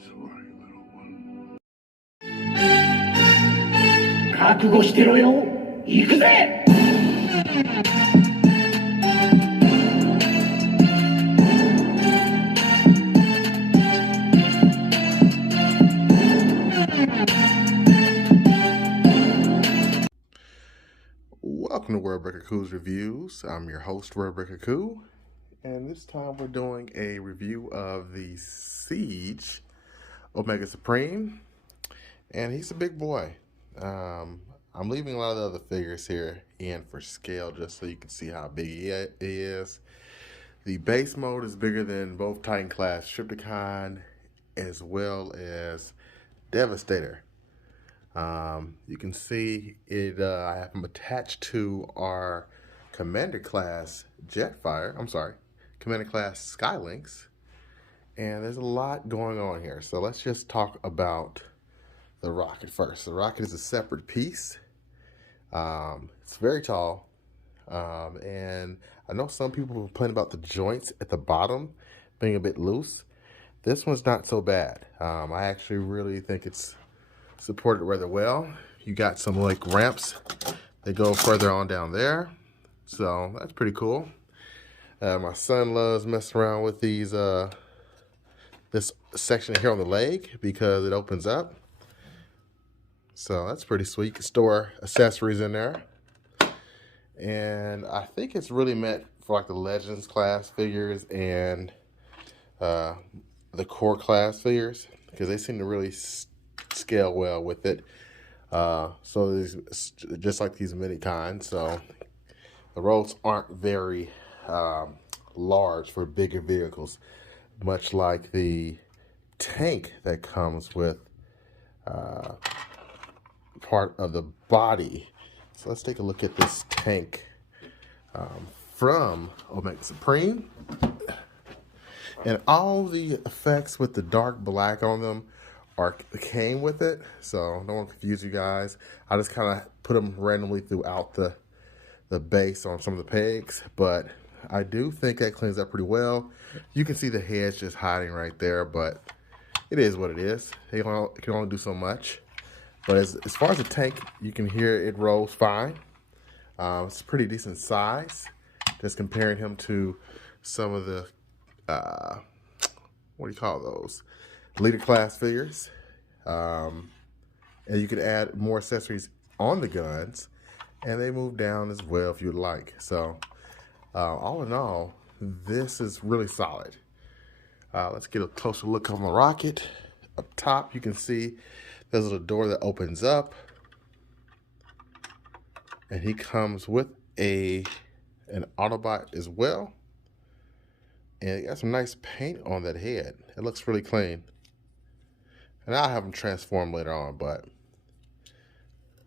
sorry, little one. 覚悟してろよ。行くぜ。Welcome to Worldbreaker Coo's Reviews. I'm your host, Worldbreaker Coo, and this time we're doing a review of the Siege Omega Supreme, and he's a big boy. I'm leaving a lot of the other figures here in for scale just so you can see how big he is. The base mode is bigger than both Titan class Trypticon as well as Devastator. You can see it. I have them attached to our Commander class Jetfire. Commander class Skylynx, and there's a lot going on here. So let's just talk about the rocket first. The rocket is a separate piece. It's very tall, and I know some people complain about the joints at the bottom being a bit loose. This one's not so bad. I actually really think it's supported rather well. You got some like ramps that go further on down there, so that's pretty cool. My son loves messing around with these this section here on the leg because it opens up, so that's pretty sweet. You can store accessories in there, and I think it's really meant for like the Legends class figures and the core class figures because they seem to really scale well with it. So there's just like these mini cons, so the rolls aren't very large for bigger vehicles, much like the tank that comes with part of the body. So let's take a look at this tank from Omega Supreme, and all the effects with the dark black on them came with it, so don't want to confuse you guys. I just kind of put them randomly throughout the base on some of the pegs, but I do think that cleans up pretty well. You can see the head's just hiding right there, but it is what it is. It can only do so much. But as far as the tank, you can hear it rolls fine. It's a pretty decent size. Just comparing him to some of the what do you call those? Leader class figures, and you could add more accessories on the guns, and they move down as well if you'd like. So all in all, this is really solid. Let's get a closer look on the rocket. Up top, you can see there's a little door that opens up, and he comes with an Autobot as well, and he got some nice paint on that head. It looks really clean. And I'll have them transform later on, but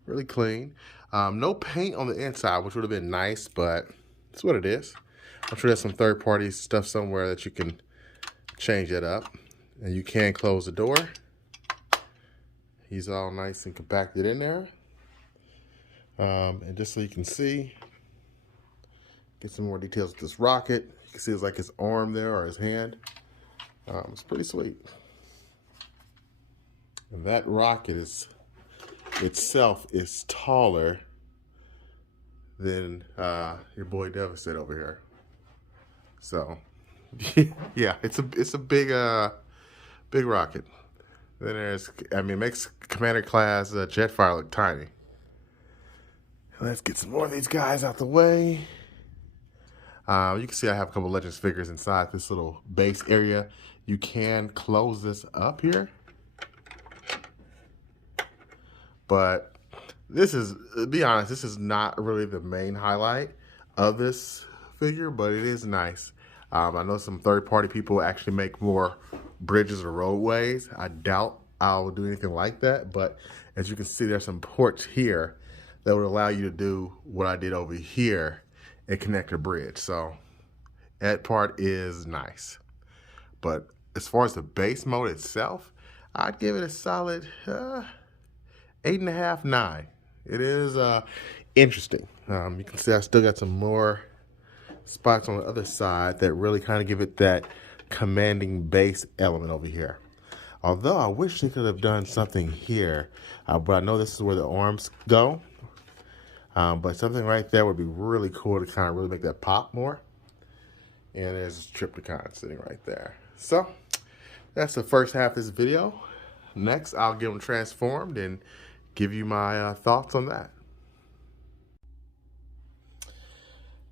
really clean. No paint on the inside, which would have been nice, but it's what it is. I'm sure there's some third-party stuff somewhere that you can change it up. And you can close the door. He's all nice and compacted in there. And just so you can see, get some more details with this rocket. You can see it's like his arm there or his hand. It's pretty sweet. And that rocket itself is taller than your boy Devastator over here. So yeah, it's a big rocket. Then it makes Commander class Jetfire look tiny. Let's get some more of these guys out the way. You can see I have a couple Legends figures inside this little base area. You can close this up here. But this is, to be honest, this is not really the main highlight of this figure, but it is nice. I know some third-party people actually make more bridges or roadways. I doubt I'll do anything like that, but as you can see, there's some ports here that would allow you to do what I did over here and connect a bridge. So that part is nice. But as far as the base mode itself, I'd give it a solid 8.5, 9. It is interesting. You can see I still got some more spots on the other side that really kind of give it that commanding base element over here. Although I wish they could have done something here. But I know this is where the arms go. But something right there would be really cool to kind of really make that pop more. And there's Trypticon sitting right there. So that's the first half of this video. Next, I'll get them transformed and give you my thoughts on that.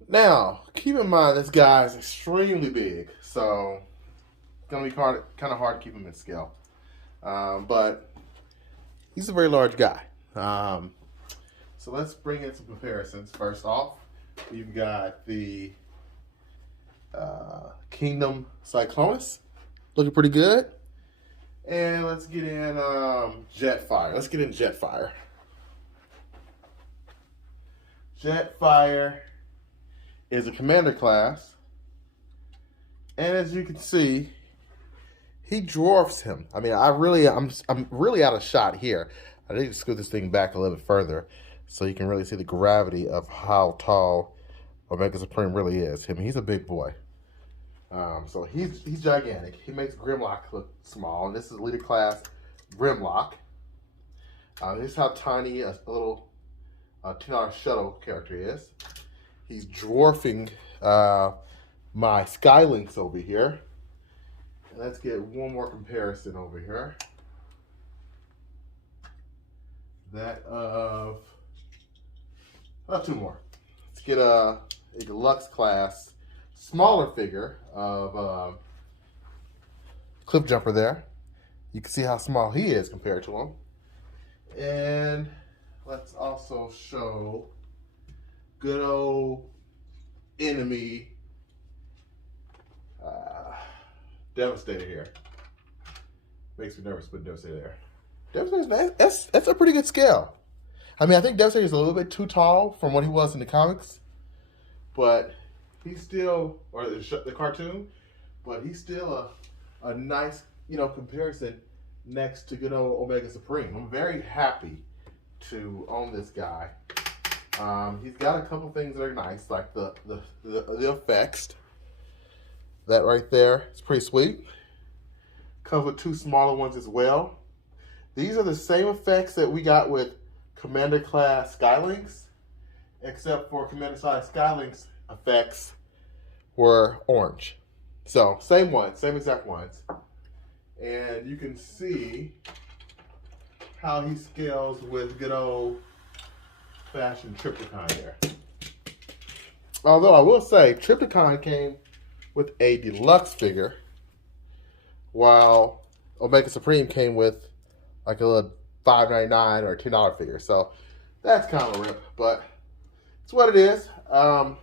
Now, keep in mind this guy is extremely big, so it's gonna be kind of hard to keep him in scale. But he's a very large guy. So let's bring in some comparisons. First off, we've got the Kingdom Cyclonus, looking pretty good. And let's get in Jetfire. Let's get in Jetfire. Jetfire is a commander class, and as you can see, he dwarfs him. I mean, I'm really out of shot here. I need to scoot this thing back a little bit further so you can really see the gravity of how tall Omega Supreme really is. I mean, he's a big boy. So he's gigantic. He makes Grimlock look small, and this is leader class Grimlock. This is how tiny a little $10 shuttle character is. He's dwarfing my Skylynx over here. And let's get one more comparison over here. That of two more. Let's get a deluxe class smaller figure of Cliffjumper there. You can see how small he is compared to him. And let's also show good old enemy Devastator here. Makes me nervous putting Devastator there. Devastator's that's a pretty good scale. I mean, I think Devastator's a little bit too tall from what he was in the comics, but he's still, or the cartoon, but he's still a nice, comparison next to good old Omega Supreme. I'm very happy to own this guy. He's got a couple things that are nice, like the effects. That right there is pretty sweet. Comes with two smaller ones as well. These are the same effects that we got with Commander Class Skylynx, except for Commander Class Skylynx effects were orange. So same ones, same exact ones. And you can see how he scales with good old fashioned Trypticon there. Although I will say, Trypticon came with a deluxe figure, while Omega Supreme came with like a little $5.99 or $10 figure. So that's kind of a rip, but it's what it is. I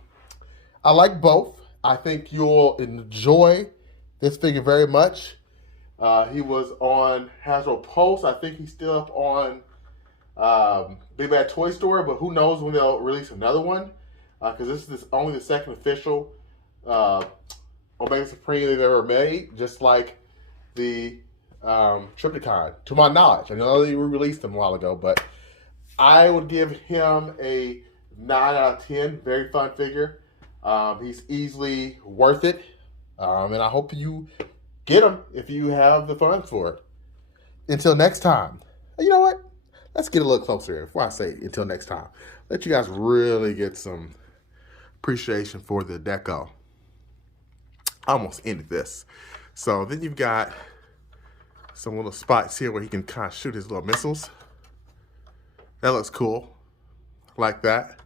like both. I think you'll enjoy this figure very much. He was on Hasbro Pulse. I think he's still up on Big Bad Toy Store, but who knows when they'll release another one, because this is only the second official Omega Supreme they've ever made, just like the Trypticon, to my knowledge. I know they released them a while ago, but I would give him a 9 out of 10. Very fun figure. He's easily worth it, and I hope you get him if you have the funds for it. Until next time, you know what? Let's get a little closer before I say until next time. Let you guys really get some appreciation for the deco. I almost ended this. So then you've got some little spots here where he can kind of shoot his little missiles. That looks cool. Like that.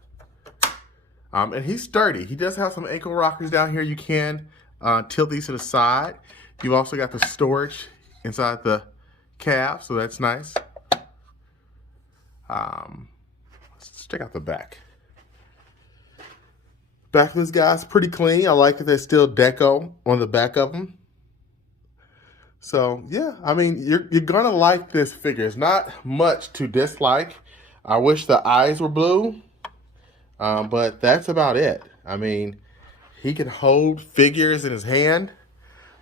And he's sturdy. He does have some ankle rockers down here. You can tilt these to the side. You've also got the storage inside the cab, so that's nice. Let's check out the back. Back of this guy's pretty clean. I like that there's still deco on the back of him. So yeah, I mean, you're gonna like this figure. It's not much to dislike. I wish the eyes were blue, but that's about it. I mean, he can hold figures in his hand.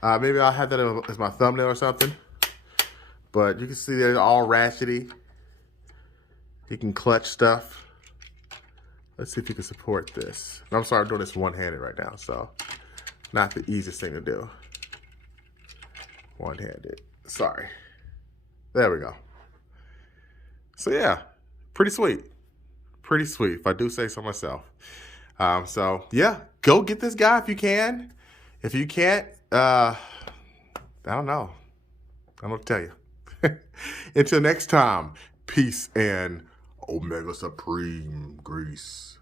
Maybe I'll have that as my thumbnail or something. But you can see they're all ratchety. He can clutch stuff. Let's see if you can support this. I'm sorry, I'm doing this one-handed right now, so not the easiest thing to do. One-handed. Sorry. There we go. So yeah, pretty sweet. Pretty sweet, if I do say so myself. So yeah, go get this guy if you can. If you can't, I don't know. I don't know what to tell you. Until next time, peace and Omega Supreme Grease.